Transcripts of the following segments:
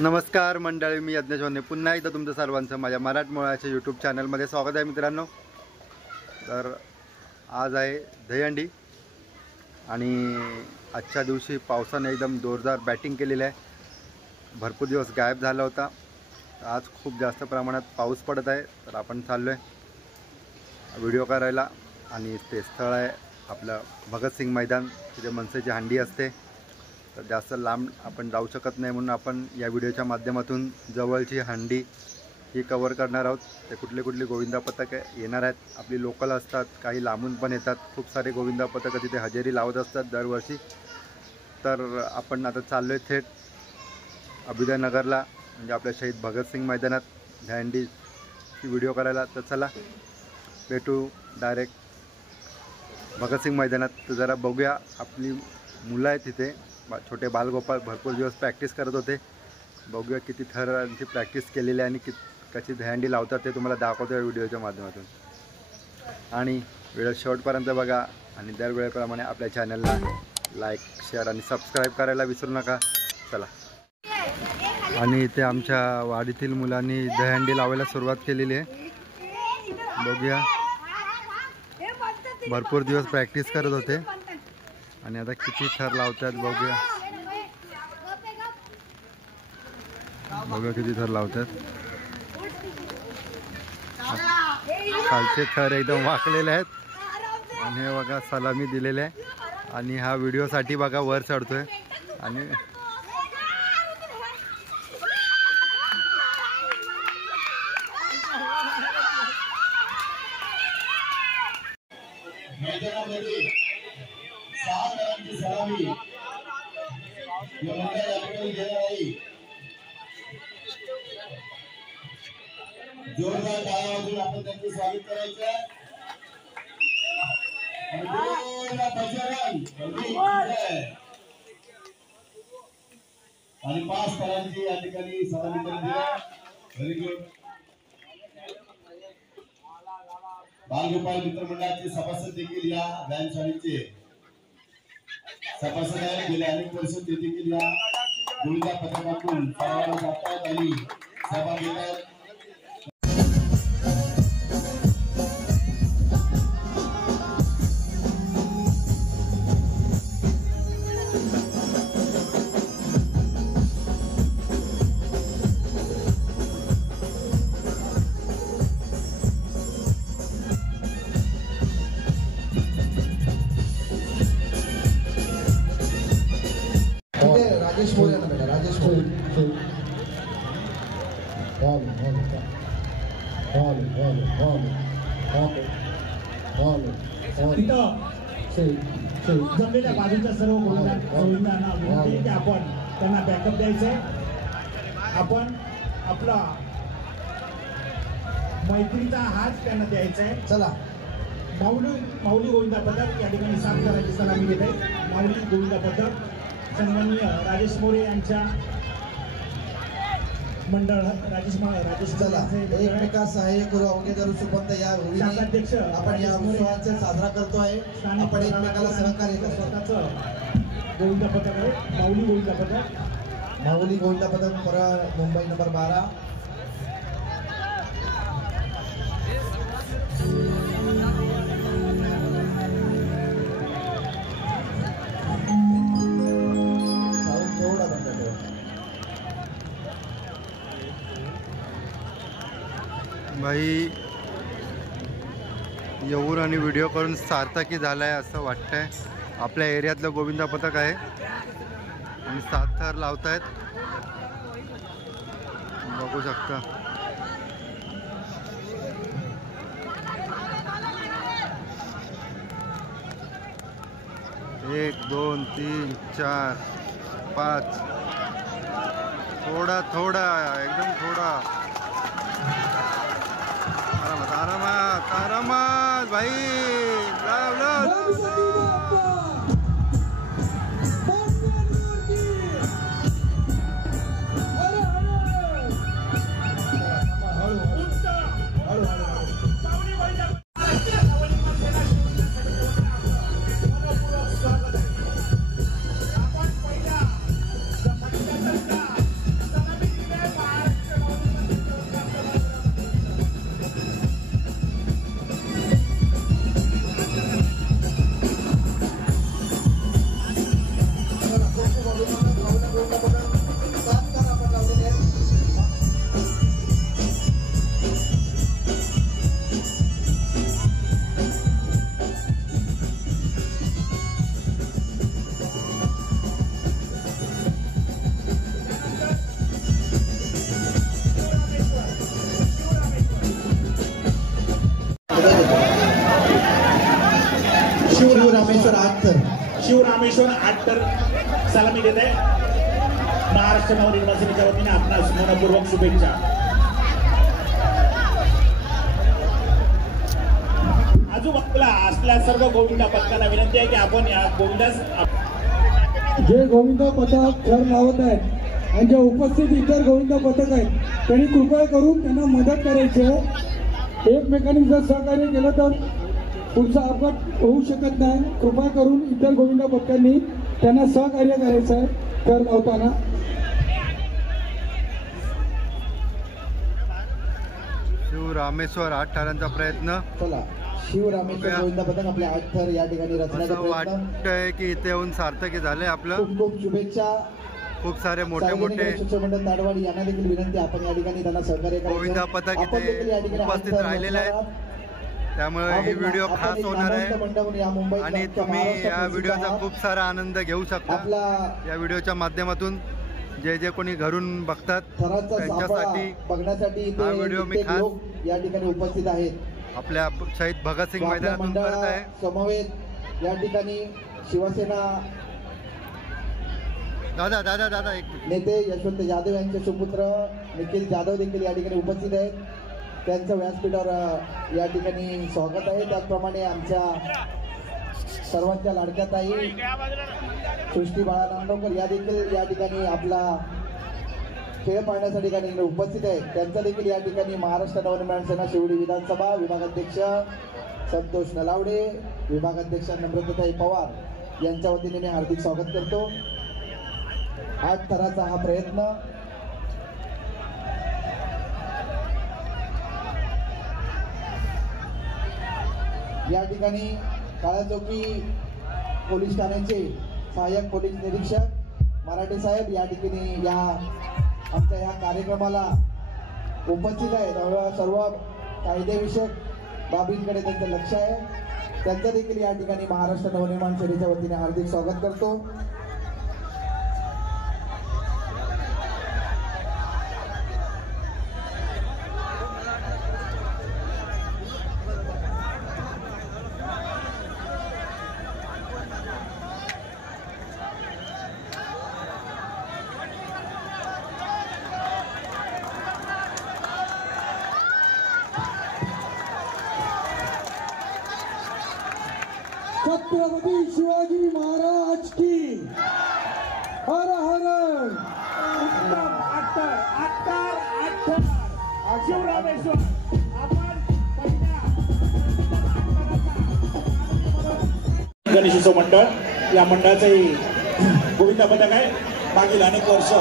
नमस्कार मंडळी, मी यज्ञेश वने पुन्हा एकदा तुमचं सर्वांचं माझ्या मराठमोळ्याच्या यूट्यूब चॅनलमध्ये स्वागत आहे मित्रांनो। तर आज आहे दहीहंडी आणि आजच्या दिवशी पावसाने एकदम जोरदार बॅटिंग केलेली आहे। भरपूर दिवस गायब झाला होता, आज खूप जास्त प्रमाणात पाऊस पडत आहे। तर आपण चाललो आहे व्हिडिओ करायला आणि ते स्थळ आहे आपलं भगतसिंग मैदान, तिथे मनसेची हंडी असते। तर जास्त लांब आपण जाऊ शकत नाही म्हणून आपण या व्हिडिओच्या माध्यमातून जवळची हंडी ही कव्हर करणार आहोत। ते कुठले गोविंदा पथक येणार आहेत, आपली लोकल असतात, काही लांबून पण येतात। खूप सारे गोविंदा पथक तिथे हजेरी लावत असतात दरवर्षी। तर आपण आता चाललो आहे थेट अभ्युदयनगरला, म्हणजे आपल्या शहीद भगतसिंग मैदानात दहीहंडीची व्हिडिओ करायला। तर चला भेटू डायरेक्ट भगतसिंग मैदानात। तर जरा बघूया, आपली मुलं आहेत तिथे, छोटे बालगोपाळ भरपूर दिवस प्रॅक्टिस करत होते। बघूया किती थरांची प्रॅक्टिस केलेली आहे आणि कशी दहीहंडी लावतात ते तुम्हाला दाखवतो या व्हिडिओच्या माध्यमातून। आणि व्हिडिओ शेवटपर्यंत बघा आणि दरवेळेप्रमाणे आपल्या चॅनलला लाईक, शेअर आणि सबस्क्राईब करायला विसरू नका। चला। आणि इथे आमच्या वाडीतील मुलांनी दहीहंडी लावायला सुरुवात केलेली आहे। बघूया, भरपूर दिवस प्रॅक्टिस करत होते आणि आता किती थर लावतात बघूया। किती थर लावतात। खालचे थर एकदम वाकलेले आहेत आणि हे बघा सलामी दिलेले आहे। आणि हा व्हिडिओसाठी बघा वर चढतोय आणि जोरदार टाळ्या वाजवून आपण त्यांचं स्वागत करायचं। आणि 5 तारांची या ठिकाणी सलामी दिली। Very good. बालगोपाळ मित्रमंडळाचे सभासद देखील या व्यायामशाळेचे सभासद आहेत। गेले अनेक वर्ष ते देखील या गोविंदा पथकातून सरावाला जातात आणि सहभाग घेतात। राजेश मोरे ना बेटा, राजेश मोरे। जमलेल्या बाजूच्या सर्व गोविंदांना विनंती की आपण त्यांना बॅकअप द्यायचंय। आपण आपला मैत्रीचा हात त्यांना द्यायचा आहे। चला। माऊली गोविंदा पथक या ठिकाणी 7 तारांची सलामी घेत आहे। माऊली गोविंदा पथक सन्माननीय राजेश मोरे यांच्या मंडळ राजेश चला एकमेका सहाय्य करू, अवघे करू सुपंत या अध्यक्ष आपण या उत्सवाचा साजरा करतोय। आपण एकमेकाला सहकार्य करतो। स्वतःचं गोविंदा पथक आहे माऊली गोविंदा पथक। माऊली गोविंदा पथक मुंबई नंबर 12। भाई येऊन आणि व्हिडिओ करून सार्थकी झालाय असं वाटतंय। आपल्या एरियातलं गोविंदा पथक आहे आणि 7 थर लावतायत, बघू शकता। एक 2 3 4 5 थोडा एकदम थोडा आरामात भाई। आपण पहिल्या शिवरामेश्वर 8 थर. शिवरामेश्वर 8 तर सलामी देत आहे. महाराष्ट्र नवनिर्माण सेनेच्या वतीने आपणास मनपूर्वक शुभेच्छा. आजूबाजूला असल्या सर्व गोविंदा पथकांना विनंती आहे की आपण या गोविंदास जे गोविंदा पथक घर लावत आहेत आणि जे उपस्थित इतर गोविंदा पथक आहेत त्यांनी कृपया करून त्यांना मदत करायची आहे. एकमेकांनी जर सहकार्य केलं तर पुढचा अपघात होऊ शकत नाही. कृपया करून इतर गोविंदा पथकांनी त्यांना सहकार्य करायचं आहे घर लावताना. शिवरामेश्वर 8 थरांचा प्रयत्न. चला शिवरामेश्वर गोविंदा पथक आपले 8 थर या ठिकाणी रचण्याचा असं प्रयत्न. वाटतंय की इथे येऊन सार्थकी झालंय आपलं. खूप खूप शुभेच्छा. खूप सारे मोठे सार्वजनिक मोठे गणेश उत्सव मंडळ ताडवाडी यांना देखील विनंती आपण या ठिकाणी त्यांना सहकार्य करायचं. गोविंदा पथक आपण देखील या इथे ठिकाणी उपस्थित 8 थर राहिलेले आहेत. रचणार त्यामुळे आहोत. ही व्हिडिओ आपण खास एक होणार नामवंत आहे मंडळ या मुंबईत आणि अख्ख्या तुम्ही महाराष्ट्रात या प्रसिद्ध व्हिडिओचा आहात. खूप सारा आनंद घेऊ शकता. आपला या व्हिडिओच्या माध्यमातून जे जे कोणी घरून बघतात थराचा सापळा त्यांच्यासाठी बघण्यासाठी इथे हा व्हिडिओ मी कित्येक खास लोक या ठिकाणी उपस्थित आहेत. आपल्या शहीद भगतसिंग आपल्या मैदानातून करत आहे. समवेत या ठिकाणी शिवसेना दादा दादा दादा एक नेते यशवंत जाधव यांचे सुपुत्र निखिल जाधव देखील या ठिकाणी उपस्थित आहेत. त्यांचं व्यासपीठावर या ठिकाणी स्वागत आहे. त्याचप्रमाणे आमच्या सर्वांच्या लाडक्या ताई सृष्टी बाळा नांदवकर या देखील या ठिकाणी आपला खेळ पाहण्यासाठी या ठिकाणी उपस्थित आहेत. त्यांचं देखील या ठिकाणी महाराष्ट्र नवनिर्माण सेना शिवडी विधानसभा विभागाध्यक्ष संतोष नलावडे, विभागाध्यक्ष नम्रताताई पवार यांच्या वतीने मी हार्दिक स्वागत करतो. 8 थराचा हा प्रयत्न. या ठिकाणी काळाचौकी पोलीस ठाण्याचे सहाय्यक पोलीस निरीक्षक मराठे साहेब या ठिकाणी या आमच्या या कार्यक्रमाला उपस्थित आहेत. सर्व कायदेविषयक बाबींकडे त्यांचं लक्ष आहे. त्यांचं देखील या ठिकाणी महाराष्ट्र नवनिर्माण सेनेच्या वतीने हार्दिक स्वागत करतो. छत्रपती शिवाजी महाराज की हर हर. शिवरामेश्वर आपण गणेश उत्सव मंडळ या मंडळाचे गोविंदा पथक आहे. मागील अनेक वर्ष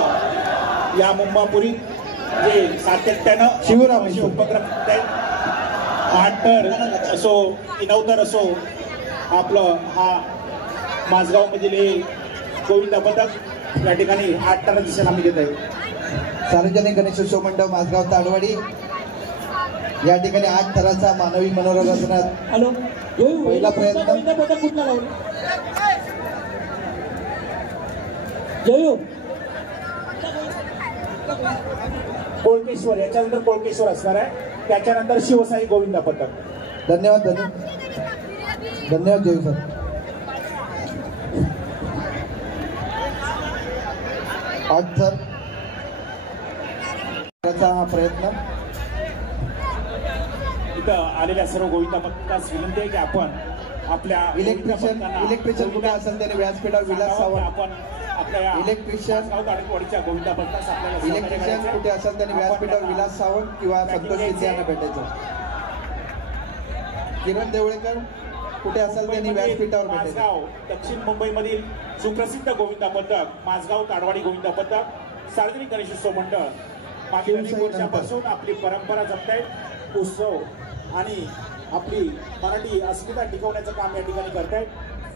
या मुंबापुरी जे सातत्यानं शिवरामेश्वर उपक्रम करत आहेत. 8 तर असो की 9 तर असो आपलं हा माझगाव मधील हे गोविंदा पथक या ठिकाणी 8 टनाची सलामी देत आहे. सार्वजनिक गणेशोत्सव मंडळ माझगाव ताडवाडी या ठिकाणी 8 थराचा मानवी मनोरंजन रचण्यात हॅलो पहिला प्रयत्न. गोविंदा पथक कुठला लावलं जयू कोळकेश्वर याच्यानंतर कोळकेश्वर असणार आहे. त्याच्यानंतर शिवसाई गोविंदा पथक. धन्यवाद धन्यवाद जयू सर. आठ थर त्याचा हा प्रयत्न. इथं आलेल्या सर्व गोविंदा पथकास विनंती आहे की आपण आपल्या इलेक्ट्रिशियन कुठे असेल त्याने व्यासपीठावर विलास सावंत. आपण आपल्या इलेक्ट्रिशियन गाडीवाडीच्या गोविंदा पथकास आपल्याला इलेक्ट्रिशियन कुठे असेल त्याने व्यासपीठावर विलास सावंत किंवा संतोष शिंदे यांना भेटायचं. किरण देवळेकर कुठे असेल त्यांनी व्यासपीठावर भेटायचं. माझगाव दक्षिण मुंबईमधील सुप्रसिद्ध गोविंदा पथक माझगाव ताडवाडी गोविंदा पथक सार्वजनिक गणेशोत्सव मंडळ मागील अनेक वर्षापासून आपली परंपरा जपतायत. उत्सव आणि आपली मराठी अस्मिता टिकवण्याचं काम या ठिकाणी करतायत.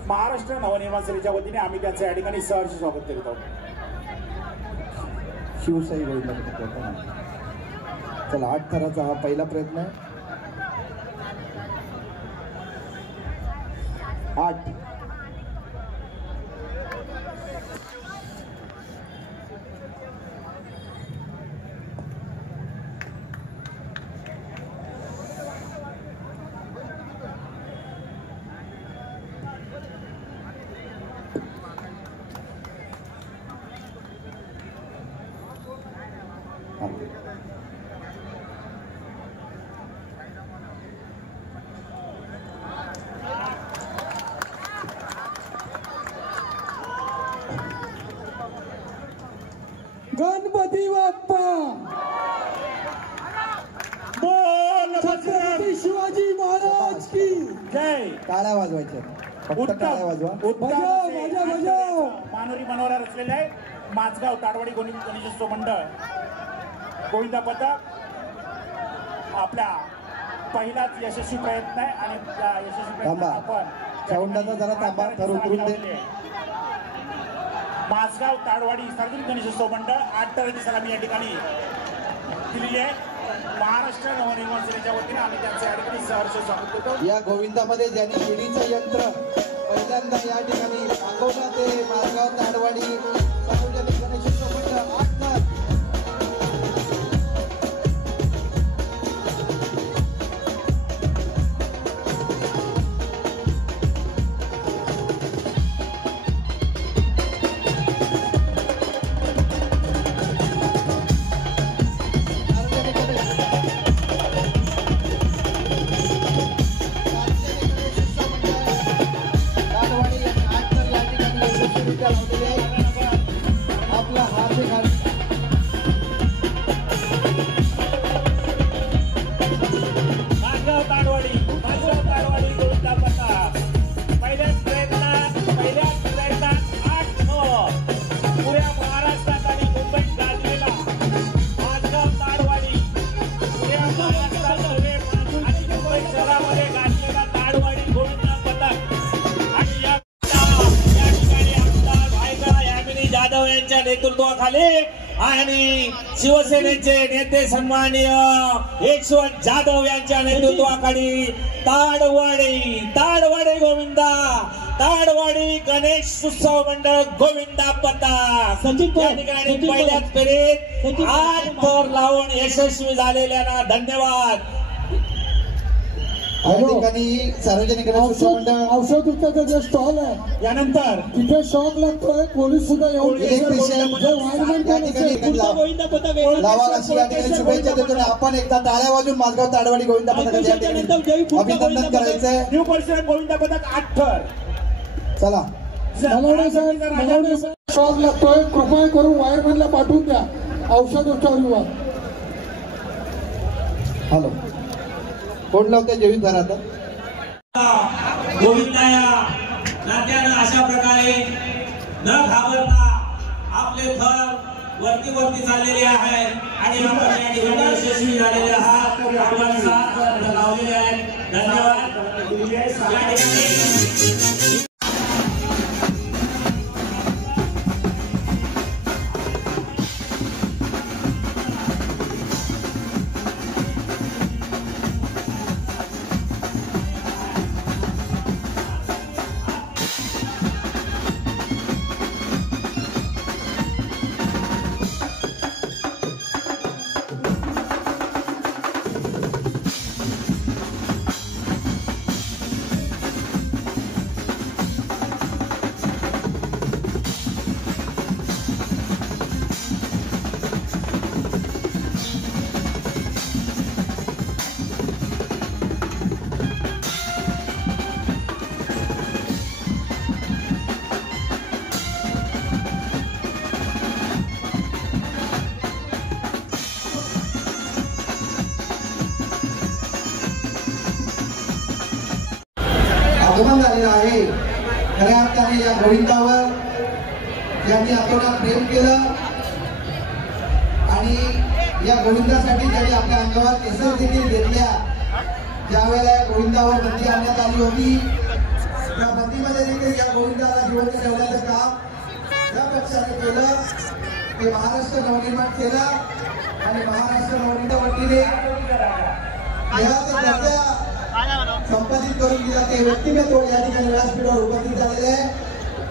महाराष्ट्र नवनिर्माण सेनेच्या वतीने आम्ही त्यांचं या ठिकाणी सहर्ष स्वागत करीत आहोत. शिवशाही गोविंदा पथक. चला 8 थराचा हा पहिला प्रयत्न आहे. 8 8 गणपती बाप्पा बोल छत्रपती शिवाजी महाराज की जय. टाळ्या वाजवायच्या, फक्त टाळ्या वाजवा. मानोरी मनोरा रचलेले आहे. माझगाव ताडवाडी गणेशोत्सव मंडळ गोविंदा पथक आपला पहिलाच यशस्वी प्रयत्न आहे आणि त्या यशस्वी थांबा. प्रयत्न साऊंडाचा जरा थांबा, तर उतरून दे. माझगाव ताडवाडी सार्वजनिक गणेशोत्सव मंडळ 8 टराची सलामी या ठिकाणी दिलेली आहे. महाराष्ट्र नवनिर्माण सेनेच्या वतीने आम्ही त्यांचे या ठिकाणी सहर्ष स्वागत करतो. या गोविंदामध्ये ज्यांनी शिडीचं यंत्र पहिल्यांदा या ठिकाणी दाखवलं ते माझगाव ताडवाडी सार्वजनिक गणेशोत्सव मंडळ 8 तास. आपला हार्दिक माझगाव ताडवाडी गोविंदा पथक पहिल्याच प्रयत्नात 8-9 पुऱ्या महाराष्ट्रात आणि मुंबईत गाजलेला माझगाव ताडवाडी पुऱ्या महाराष्ट्रात आणि मुंबई शहरामध्ये गाजलेला ताडवाडी गोविंदा पथक आणि या ठिकाणी आमदार भाईका यामिनी जाधव यांच्या नेतृत्वाखाली आणि शिवसेनेचे नेते सन्माननीय यशवंत जाधव यांच्या नेतृत्वाखाली ताडवाडी गोविंदा ताडवाडी गणेश उत्सव मंडळ गोविंदा पथक या ठिकाणी पहिल्याच फेरीत 8 थर लावून यशस्वी झालेल्यांना धन्यवाद. या ठिकाणी सार्वजनिक गणेशोत्सव मंडळ औषध उत्पादनाचा स्टॉल आहे. यानंतर तिथे शॉक लागतोय, पोलीस सुद्धा येऊन इलेक्ट्रिशियन या ठिकाणी लावा अशी या ठिकाणी शुभेच्छा देतो. आपण एकदा टाळ्या वाजून माझगाव ताडवाडी गोविंदा पथकाचे या ठिकाणी अभिनंदन करायचंय. न्यू परिसर गोविंदा पथक 8 थर. चला नलवडे साहेब शॉक लागतोय, कृपया करून वायरमॅनला पाठवून द्या. औषध उपचार विभाग. हॅलो, कोण लावते जेवी धरा आता. गोविंदाया नात्यानं अशा प्रकारे न घाबरता आपले थर वरती चाललेले आहे आणि आपण या ठिकाणी यशस्वी झालेले आहात. आपण 7 थर लावलेले आहेत. धन्यवाद. या ठिकाणी आगमन झालेलं आहे. खऱ्या अर्थाने या गोविंदावर ज्यांनी आतोनात प्रेम केलं आणि या गोविंदासाठी ज्यांनी आपल्या अंगावर केसर देखील घेतल्या, ज्या वेळेला या गोविंदावर बंदी आणण्यात आली होती त्या बंदीमध्ये देखील या गोविंदाला जिवंत ठेवण्याचं काम या पक्षाने केलं. ते महाराष्ट्र नवनिर्माण केला आणि महाराष्ट्र नवनिर्माण वतीने संपादित करून दिला ते व्यक्तिगत या ठिकाणी व्यासपीठावर उपस्थित झालेले आहे.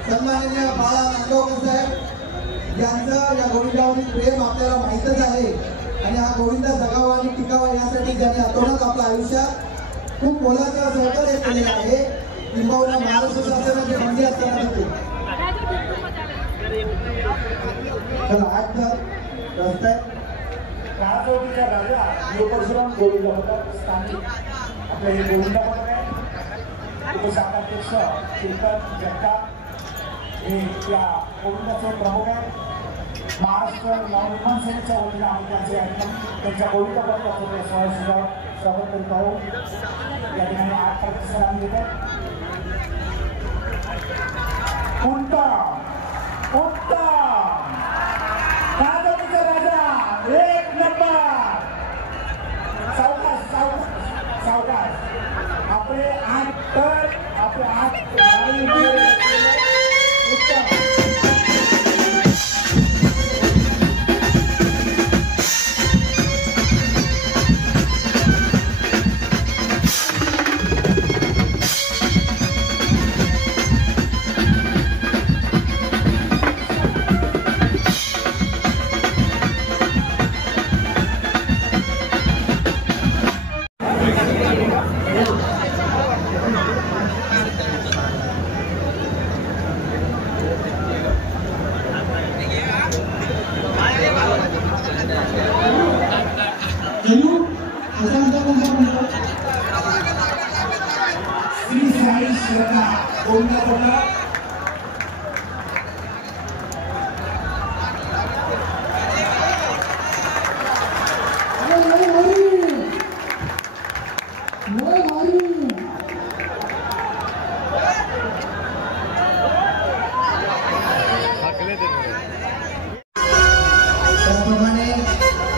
सन्माननीय बाळा नांदगावकर साहेब यांचं या गोविंदावरील प्रेम आपल्याला माहीतच आहे आणि हा गोविंदा जगावा आणि टिकावा यासाठी ज्यांनी अतोनात आपल्या आयुष्यात खूप मोलाचं सहकार्य केलेलं आहे. किंबहुना महाराष्ट्र शासनाची बंदी असताना चला 8 रस्ता राजवटीचा राजा योगेश्वरम गोविंद पथक स्थानिक आपले हे गोविंद पथक आहे. उपशाखाध्यक्ष कीर्तन जगताप हे या गोविंदाचे प्रमुख आहेत. महाराष्ट्र नवनिर्माण सेनेच्या वतीने आम्ही त्यांच्या गोविंद पथकाचं स्वागत करीत आहोत. या ठिकाणी 8 प्रतिसाद आम्ही देत आहोत. उत्तम उत्तम राजवटीचा राजा 1 नंबर. सावकाश सावकाश सावकाश आपले 8 तर आपले 8 उत्तम.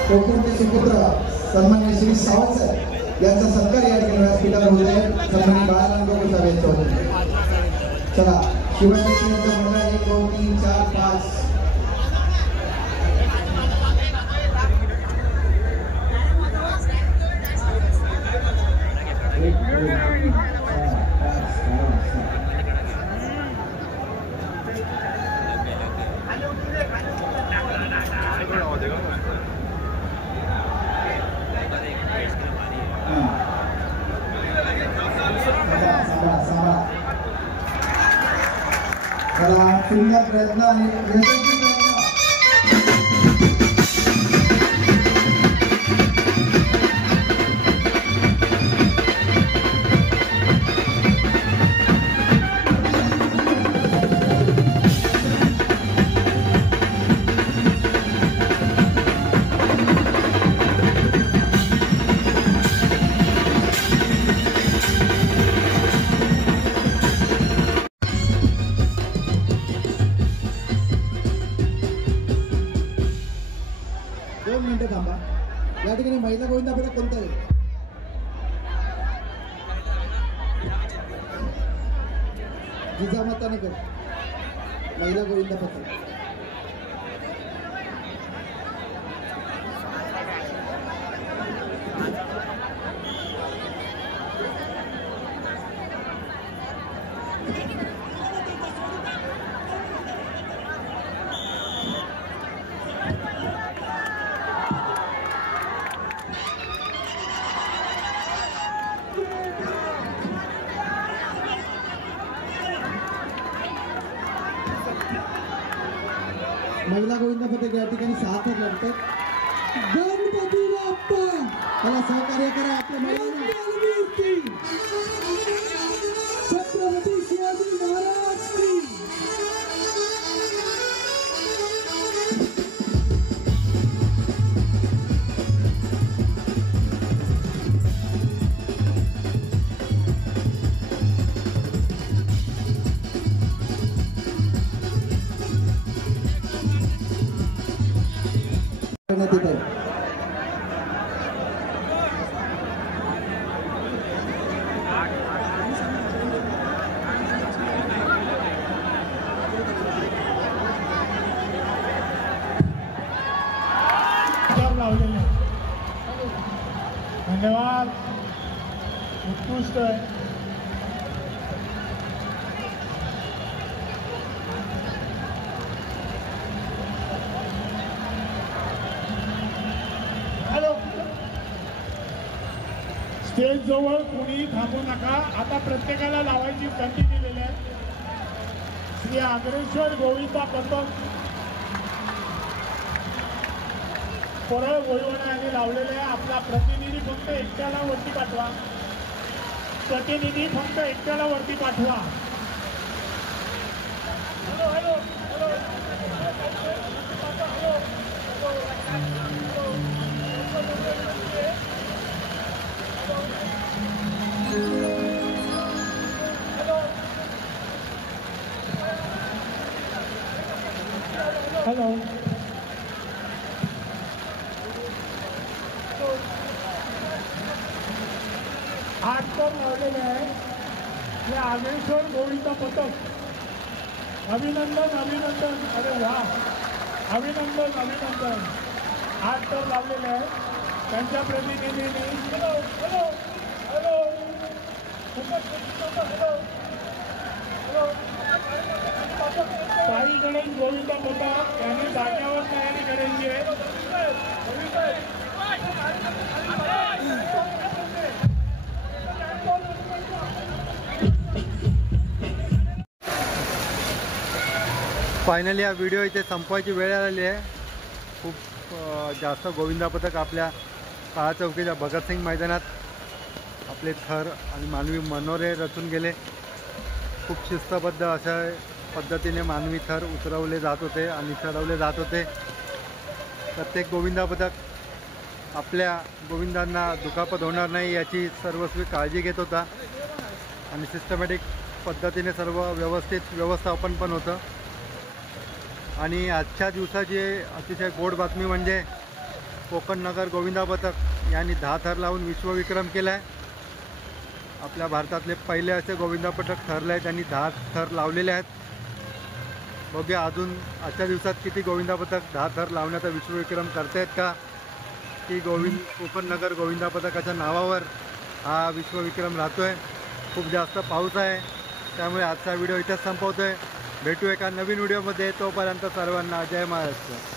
कोकणचे सुपुत्र सन्माननीय श्री सावंत साहेब यांचा सत्कार या ठिकाणी व्यासपीठावर होत आहे. सन्माननीय बाळाराम गोसावी यांच्या वतीने. चला शिवशक्ती यांचा मंडळ 1 2 3 4 5 सुंदर प्रयत्न आणि थांबा. या ठिकाणी महिला गोविंदा पथक कोणतं आहे? जिजामातानगर महिला गोविंदा पथक. महिला गोविंदा पथक या ठिकाणी 6 तर लढतात. गणपती बाप्पा त्याला सहकार्य करा आपल्या महिलांना. छत्रपती शिवाजी महाराज की. करण्यात येत आहे. धन्यवाद. उत्कृष्ट आहे. स्टेज जवळ कोणी थांबू नका. आता प्रत्येकाला लावायची संधी दिलेली आहे. श्री अग्रेश्वर गोविंदा पथक परळ गोळीवाडा यांनी लावलेले आहे. आपला प्रतिनिधी फक्त एकट्याला वरती पाठवा. प्रतिनिधी फक्त एकट्याला वरती पाठवा. हॅलो हॅलो हॅलो हॅलो 8 तर लावलेले आहे. हे आगेश्वर गोविंद पथक. अभिनंदन अभिनंदन. अरे वा, अभिनंदन अभिनंदन. 8 तर लावलेले आहे. त्यांच्या प्रतिनिधींनी hello hello hello hello Sai Ganesh Govind पथक यांनी जाग्यावर तयारी करायची आहे. फायनली हा व्हिडिओ इथे संपवायची वेळ आलेली आहे. खूप जास्त गोविंदा पथक आपल्या काळा चौकीच्या भगतसिंग मैदानात आपले थर आणि मानवी मनोरे रचून गेले. खूप शिस्तबद्ध अशा पद्धतीने मानवी थर उतरवले जात होते आणि चढवले जात होते. प्रत्येक गोविंदा पथक आपल्या गोविंदांना दुखापत होणार नाही याची सर्वस्वी काळजी घेत होता आणि सिस्टमॅटिक पद्धतीने सर्व व्यवस्थापन पण होतं. आणि आजच्या दिवसाची अतिशय गोड बातमी म्हणजे कोकण नगर गोविंदा पथक यांनी 10 थर लावून विश्वविक्रम केला आहे. आपल्या भारतातले पहिले असे गोविंदा पथक ठरले आहे. त्यांनी 10 थर लावलेले आहेत. बघूया अजून आजच्या दिवसात किती गोविंदा पथक 10 थर लावण्याचा विश्वविक्रम करतायत का, की कोकण नगर गोविंदा पथकाच्या नावावर हा विश्वविक्रम राहतोय. खूप जास्त पाऊस आहे त्यामुळे आजचा व्हिडिओ इथेच संपवतोय. भेटू एका नवीन व्हिडिओमध्ये. तोपर्यंत सर्वांना जय महाराष्ट्र.